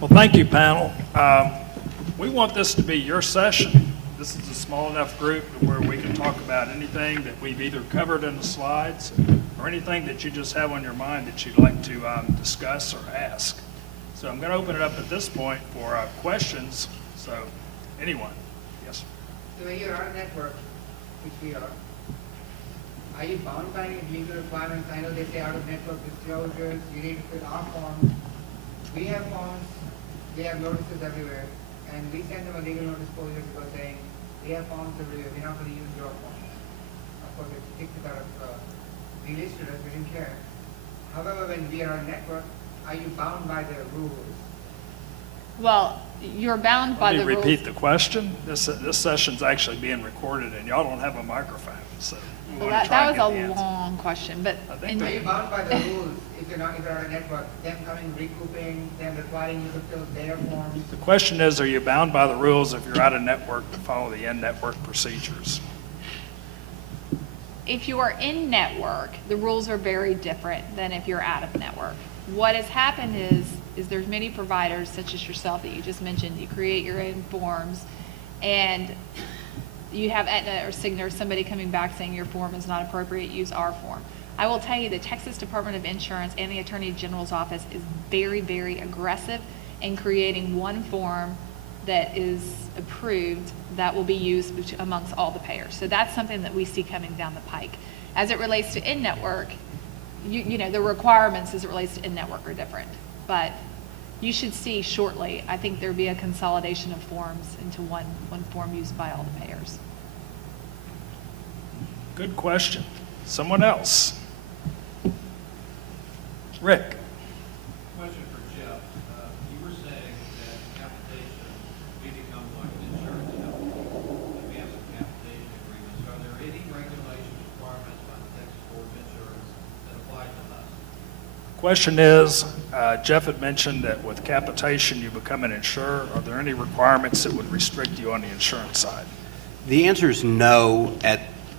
Well, thank you, panel. We want this to be your session. This is a small enough group where we can talk about anything that we've either covered in the slides or anything that you just have on your mind that you'd like to discuss or ask. So I'm going to open it up at this point for questions. So anyone? Yes. So when you're on a network, which we are you bound by any legal requirements? I know they say out-of-network disclosures, you need to fill our forms. We have forms, they have notices everywhere, and we send them a legal notice 4 years ago saying, we have forms everywhere, we're not going to use your forms. Of course, if you kicked it out of delisted us, we didn't care. However, when we are on network, are you bound by the rules? Well, you're bound by the rules. Let me repeat the question. This session's actually being recorded, and y'all don't have a microphone, so. Well, that was a long question, but Are you bound by the rules if you're on a network? Them coming, recouping, them requiring you to fill their forms? The question is, are you bound by the rules if you're out of network to follow the in-network procedures? if you are in network, the rules are very different than if you're out of network. What has happened is there's many providers such as yourself that you just mentioned. You create your own forms, and you have Aetna or Cigna or somebody coming back saying your form is not appropriate, use our form. I will tell you the Texas Department of Insurance and the Attorney General's office is very, very aggressive in creating one form that is approved that will be used amongst all the payers. So that's something that we see coming down the pike. As it relates to in-network, you know, the requirements as it relates to in-network are different. But you should see shortly, I think there'll be a consolidation of forms into one form used by all the payers. Good question. Someone else? Rick. Question for Jeff. You were saying that capitation may become like an insurance company. We have some capitation agreements. Are there any regulations, requirements by the Texas Board of Insurance that apply to us? Question is, Jeff had mentioned that with capitation you become an insurer. Are there any requirements that would restrict you on the insurance side? The answer is no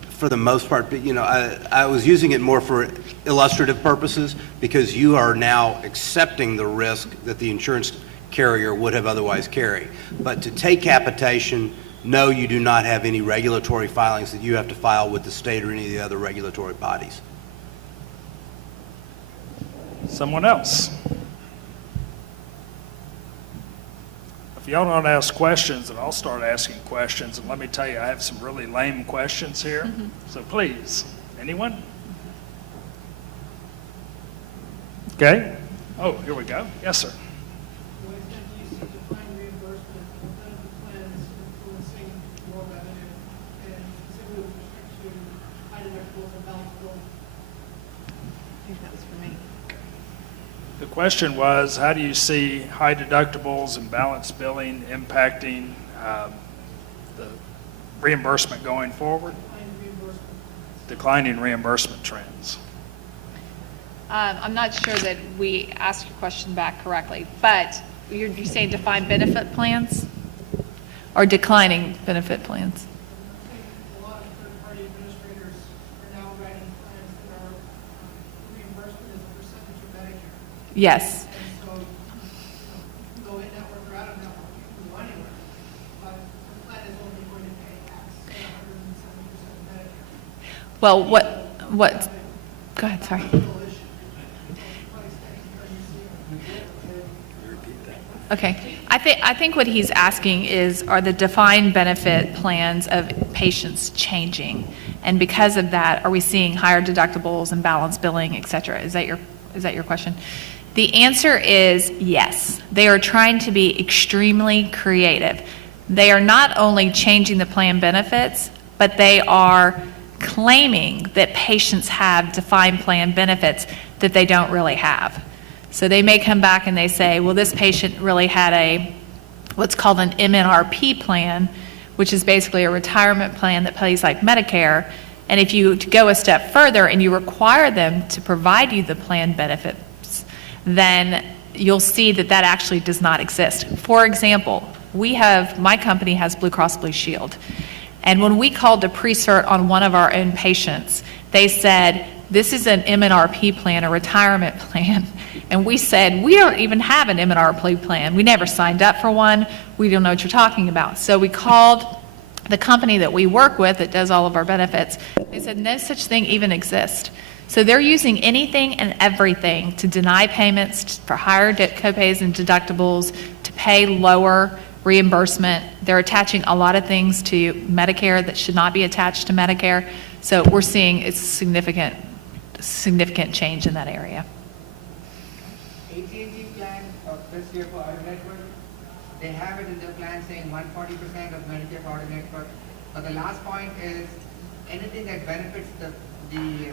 for the most part, but you know, I was using it more for illustrative purposes because you are now accepting the risk that the insurance carrier would have otherwise carried. But to take capitation, no, you do not have any regulatory filings that you have to file with the state or any of the other regulatory bodies. Someone else? If y'all don't ask questions, then I'll start asking questions. And let me tell you, I have some really lame questions here. Mm-hmm. So please, anyone? Okay. Oh, here we go. Yes, sir. To what extent do you see defined reimbursement and benefit plans influencing your revenue, and specifically with respect to high deductibles and balance billing? I think that was for me. The question was, how do you see high deductibles and balance billing impacting the reimbursement going forward? Declining reimbursement trends. I'm not sure that we asked your question back correctly, but you're saying defined benefit plans or declining benefit plans? I think a lot of third-party administrators are now writing plans that are reimbursement as a percentage of Medicare. Yes. And so, go in network or out of network, you can go anywhere, but the plan is only going to pay X, say 170% of Medicare. Well, what? Go ahead. Sorry. Okay. I think what he's asking is, are the defined benefit plans of patients changing, and because of that, are we seeing higher deductibles and balance billing, et cetera? Is that your question? The answer is yes. They are trying to be extremely creative. They are not only changing the plan benefits, but they are claiming that patients have defined plan benefits that they don't really have. So they may come back and they say, well, this patient really had what's called an MNRP plan, which is basically a retirement plan that pays like Medicare. And if you go a step further and you require them to provide you the plan benefits, then you'll see that that actually does not exist. For example, my company has Blue Cross Blue Shield. And when we called to pre-cert on one of our own patients, they said, this is an MNRP plan, a retirement plan, And we said, we don't even have an M&R plan. We never signed up for one. We don't know what you're talking about. So we called the company that we work with that does all of our benefits. They said no such thing even exists. So they're using anything and everything to deny payments for higher copays and deductibles, to pay lower reimbursement. They're attaching a lot of things to Medicare that should not be attached to Medicare. So we're seeing it's significant change in that area. AT&T plan of this year for our network, they have it in their plan saying 140% of Medicare for our network. But the last point is anything that benefits the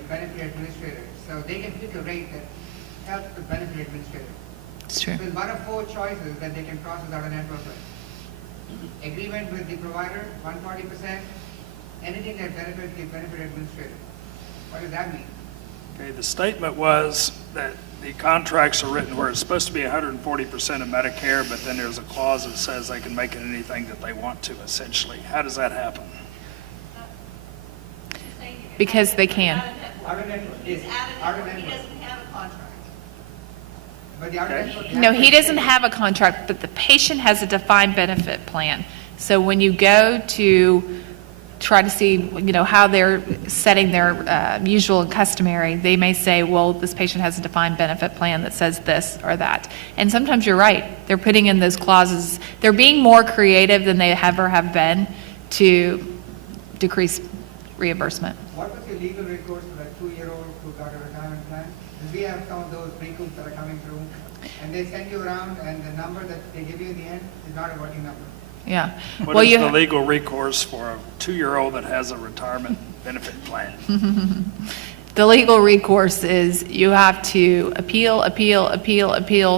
benefit administrator. So they can pick a rate that helps the benefit administrator. It's true. So it's one of 4 choices that they can process out of network with. Agreement with the provider, 140%. Anything that benefits the benefit administrator. What does that mean? Okay, the statement was that the contracts are written where it's supposed to be 140% of Medicare, but then there's a clause that says they can make it anything that they want to, essentially. How does that happen? Because they can. Out of network, yes. Out of network. He doesn't have a contract. But the out of Okay. network. No, he doesn't have a contract, but the patient has a defined benefit plan. So when you go to try to see, how they're setting their usual and customary, they may say, well, this patient has a defined benefit plan that says this or that. And sometimes you're right. They're putting in those clauses. They're being more creative than they ever have been to decrease reimbursement. What was your legal recourse for that 2-year-old who got a retirement plan? Because we have some of those wrinkles that are coming through, and they send you around, and the number that they give you in the end is not a working number. Yeah. What Well, is you the legal recourse for a 2-year-old that has a retirement benefit plan? The legal recourse is you have to appeal,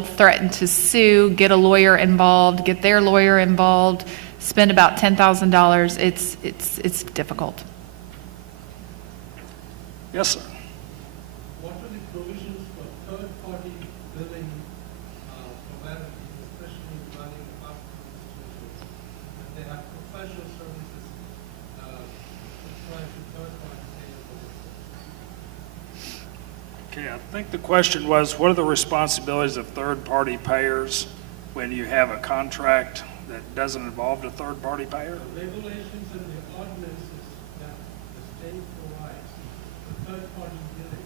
threaten to sue, get a lawyer involved, get their lawyer involved, spend about $10,000. It's difficult. Yes, sir. What are the provisions for third-party billing formalities, especially running hospitals, and they have professional services trying to third-party pay? Okay, I think the question was, what are the responsibilities of third-party payers when you have a contract that doesn't involve a third-party payer? The regulations and the ordinances that the state provides for third-party billing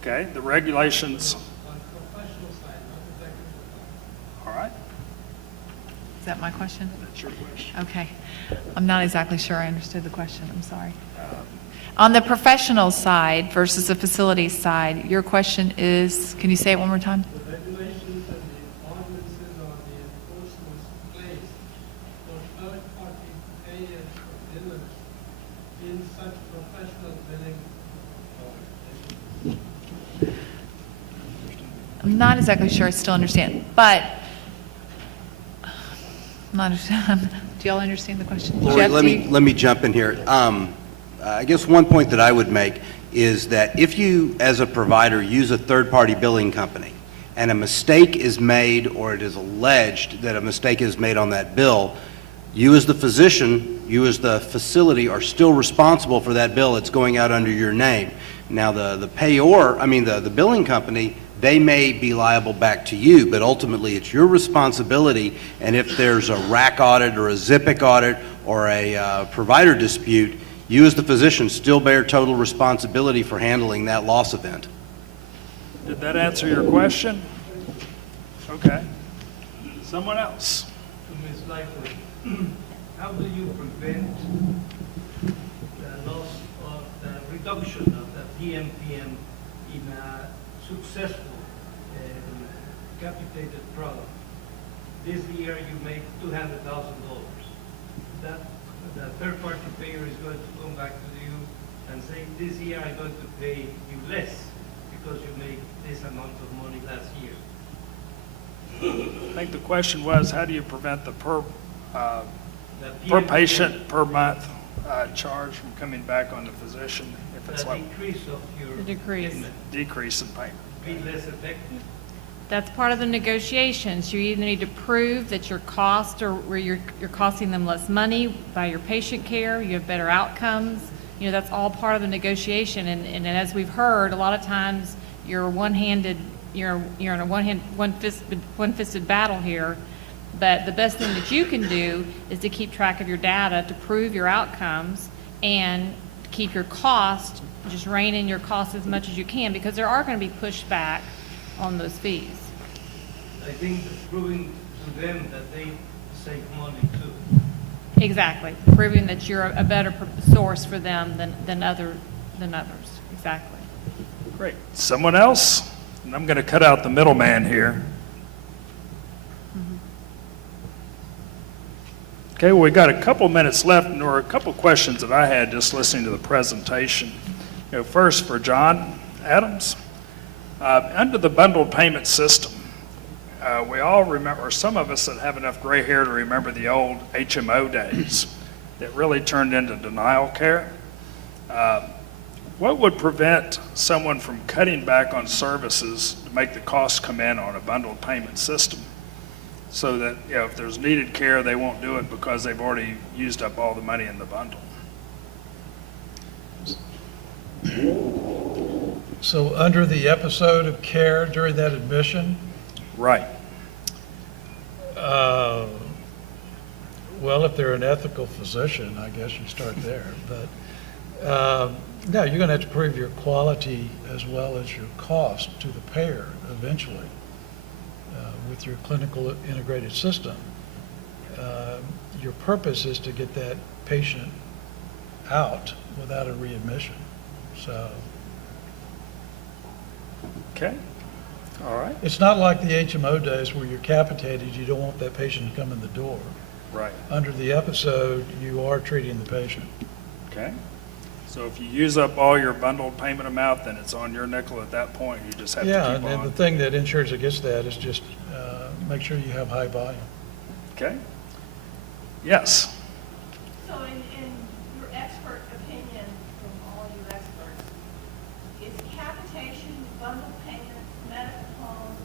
Okay, the regulations, on professional side, not the technical side. all right, Is that my question? that's your question. Okay. I'm not exactly sure I understood the question. I'm sorry. On the professional side versus the facility side, your question is, can you say it one more time? The regulations and the ordinances or the enforcement placed for third-party payers for billers in such professional billing organizations. I'm not exactly sure I still understand, but I'm not understand. Do y'all understand the question? Lori, Jeff, let do me, you- let me jump in here. I guess one point that I would make is that if you, as a provider, use a third-party billing company, and a mistake is made, or it is alleged that a mistake is made on that bill, you as the physician, you as the facility are still responsible for that bill. It's going out under your name. Now, the payor, the billing company, they may be liable back to you, but ultimately it's your responsibility, and if there's a RAC audit or a ZIPIC audit or a provider dispute, you as the physician still bear total responsibility for handling that loss event. Did that answer your question? Okay. Someone else? To Ms. Lightfoot, how do you prevent the loss of the reduction of the PMPM in a successful capitated product? This year you made $200,000. That the third-party payer is going to come back to you and say, this year I'm going to pay you less because you made this amount of money last year. I think the question was, how do you prevent the per The PMPM patient, per month charge from coming back on the physician if it's The like decrease of your The decrease. payment decrease in payment? be less effective? That's part of the negotiations. You either need to prove that your cost or where you're costing them less money by your patient care, you have better outcomes. That's all part of the negotiation. And as we've heard, a lot of times you're one-handed, you're in a one-fisted battle here. But the best thing that you can do is to keep track of your data to prove your outcomes and keep your cost, just rein in your costs as much as you can, because there are going to be pushback on those fees. I think it's proving to them that they save money too. Exactly, proving that you're a better source for them than others. Exactly. Great. Someone else? And I'm going to cut out the middleman here. Okay, well, we got a couple minutes left, and there were a couple questions that I had just listening to the presentation. First, for John Adams, under the bundled payment system, we all remember, or some of us that have enough gray hair to remember the old HMO days that really turned into denial care. What would prevent someone from cutting back on services to make the costs come in on a bundled payment system? So that, if there's needed care, they won't do it because they've already used up all the money in the bundle. So under the episode of care during that admission, Right. well, if they're an ethical physician, I guess you start there. But no, you're going to have to prove your quality as well as your cost to the payer eventually with your clinical integrated system. Your purpose is to get that patient out without a readmission. So Okay. All right. it's not like the HMO days where you're capitated, you don't want that patient to come in the door. Right. Under the episode, you are treating the patient. Okay. So if you use up all your bundled payment amount, then it's on your nickel at that point. You just have Yeah, to keep and the on. thing that ensures against that is just make sure you have high volume. Okay. Yes. So in your expert opinion, from all you experts, is capitation, bundled payments, medical home,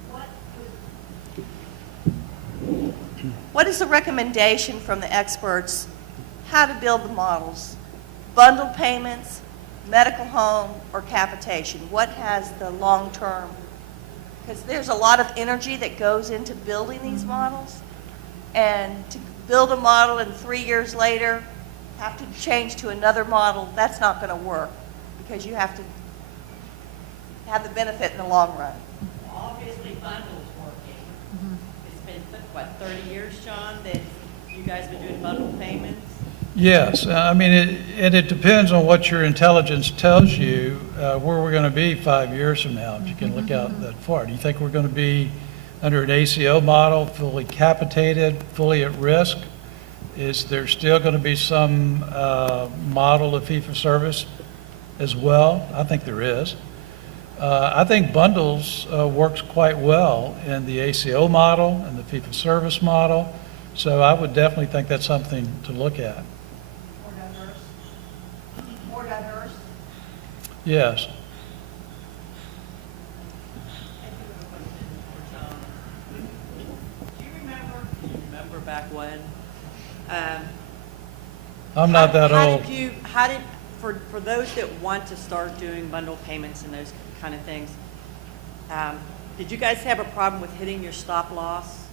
what is the recommendation from the experts, how to build the models? Bundled payments, medical home, or capitation? What has the long-term? Because there's a lot of energy that goes into building these models, and to build a model and 3 years later have to change to another model, that's not going to work, because you have to have the benefit in the long run. Obviously, bundles working. It's been, what, 30 years, John, that you guys been doing bundle payments? Yes, I mean, it depends on what your intelligence tells you where we're going to be 5 years from now, if you can look out that far. Do you think we're going to be under an ACO model, fully capitated, fully at risk? Is there still going to be some model of fee-for-service as well? I think there is. I think bundles works quite well in the ACO model and the fee-for-service model, so I would definitely think that's something to look at. More diverse? More diverse? Yes. Do you remember back when? I'm not that old. For those that want to start doing bundle payments and those kind of things, did you guys have a problem with hitting your stop loss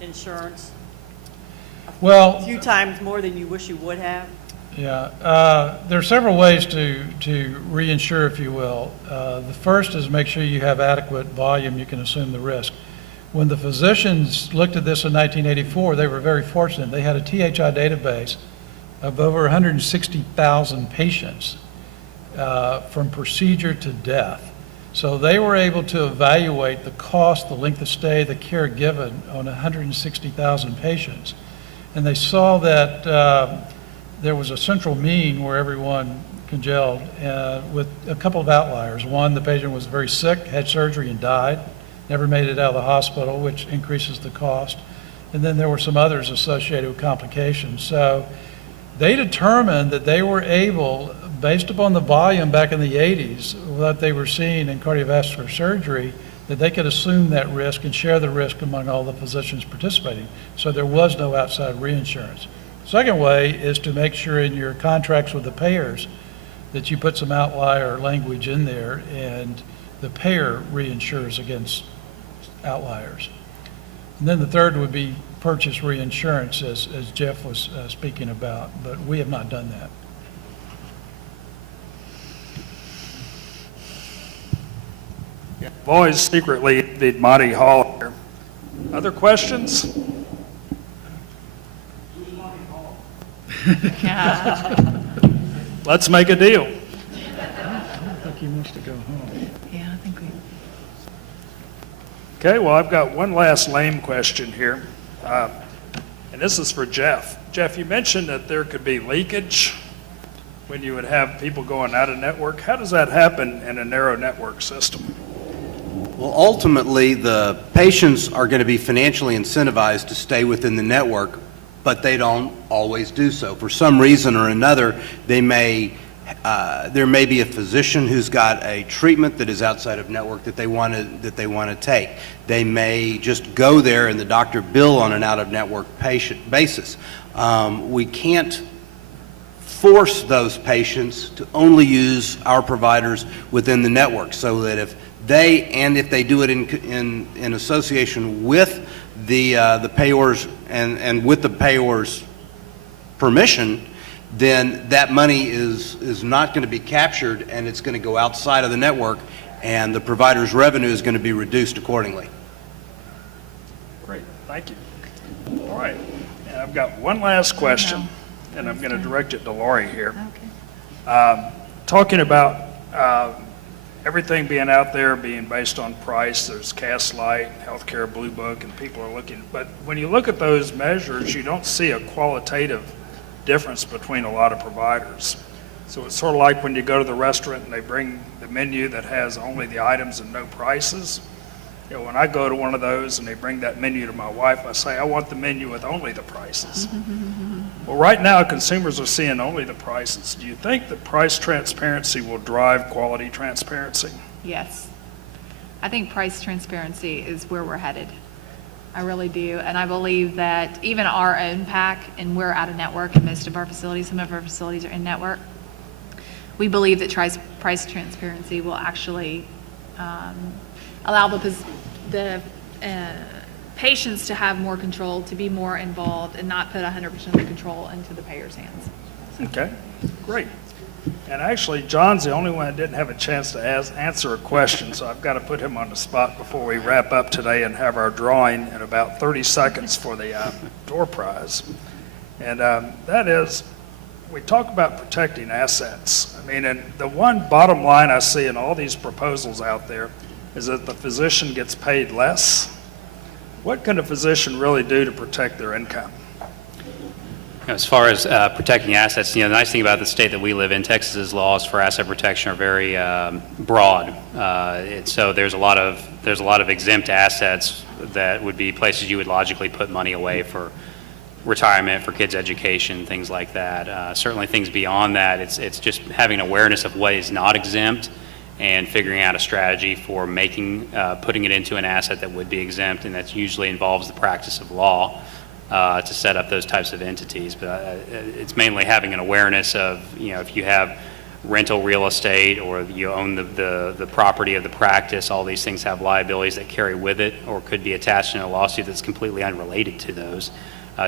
insurance? Well, A few times more than you wish you would have? yeah, there are several ways to reinsure, if you will. The first is make sure you have adequate volume, you can assume the risk. When the physicians looked at this in 1984, they were very fortunate. They had a THI database of over 160,000 patients from procedure to death. So they were able to evaluate the cost, the length of stay, the care given on 160,000 patients. And they saw that there was a central mean where everyone congealed with a couple of outliers. One, the patient was very sick, had surgery and died, never made it out of the hospital, which increases the cost. And then there were some others associated with complications. So they determined that they were able, based upon the volume back in the 80s, what they were seeing in cardiovascular surgery, that they could assume that risk and share the risk among all the physicians participating. So there was no outside reinsurance. Second way is to make sure in your contracts with the payers that you put some outlier language in there and the payer reinsures against outliers. And then the third would be purchase reinsurance, as Jeff was speaking about, but we have not done that. I've always secretly envied Monty Hall here. Other questions? Let's make a deal. I think he wants to go home. Yeah, I think we. Okay, well, I've got one last lame question here, and this is for Jeff. Jeff, you mentioned that there could be leakage when you would have people going out of network. How does that happen in a narrow network system? Well, ultimately, the patients are going to be financially incentivized to stay within the network, but they don't always do so. For some reason or another, there may be a physician who's got a treatment that is outside of network that they want to take. They may just go there and the doctor bill on an out-of-network patient basis. We can't force those patients to only use our providers within the network, so that if they do it in association with the payors and with the payors' permission, then that money is not going to be captured, and it's going to go outside of the network, and the provider's revenue is going to be reduced accordingly. Great, thank you. All right, and I've got one last question, and I'm going to direct it to Lori here. Okay. Talking about everything being out there being based on price, there's Castlight, Healthcare Blue Book, and people are looking, but when you look at those measures, you don't see a qualitative difference between a lot of providers. So it's sort of like when you go to the restaurant and they bring the menu that has only the items and no prices. You know, when I go to one of those and they bring that menu to my wife, I say, I want the menu with only the prices. Well, right now, consumers are seeing only the prices. Do you think that price transparency will drive quality transparency? Yes. I think price transparency is where we're headed. I really do. And I believe that even our own PAC, and we're out of network in most of our facilities, some of our facilities are in network, we believe that price transparency will actually allow the patients to have more control, to be more involved, and not put 100% of the control into the payer's hands. Okay, great. And actually, John's the only one that didn't have a chance to answer a question, so I've got to put him on the spot before we wrap up today and have our drawing in about 30 seconds for the door prize. And that is, we talk about protecting assets. I mean, and the one bottom line I see in all these proposals out there is that the physician gets paid less. What can a physician really do to protect their income? As far as protecting assets, the nice thing about the state that we live in, Texas's laws for asset protection are very broad. So there's a lot of exempt assets that would be places you would logically put money away for retirement, for kids' education, things like that. Certainly things beyond that, it's just having awareness of what is not exempt and figuring out a strategy for putting it into an asset that would be exempt, and that usually involves the practice of law. To set up those types of entities, but it's mainly having an awareness of, if you have rental real estate or you own the property of the practice, all these things have liabilities that carry with it or could be attached in a lawsuit that's completely unrelated to those.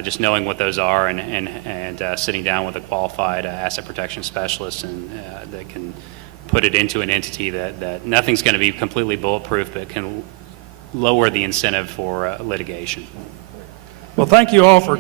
Just knowing what those are and sitting down with a qualified asset protection specialist and that can put it into an entity that nothing's going to be completely bulletproof, but can lower the incentive for litigation. Well, thank you all for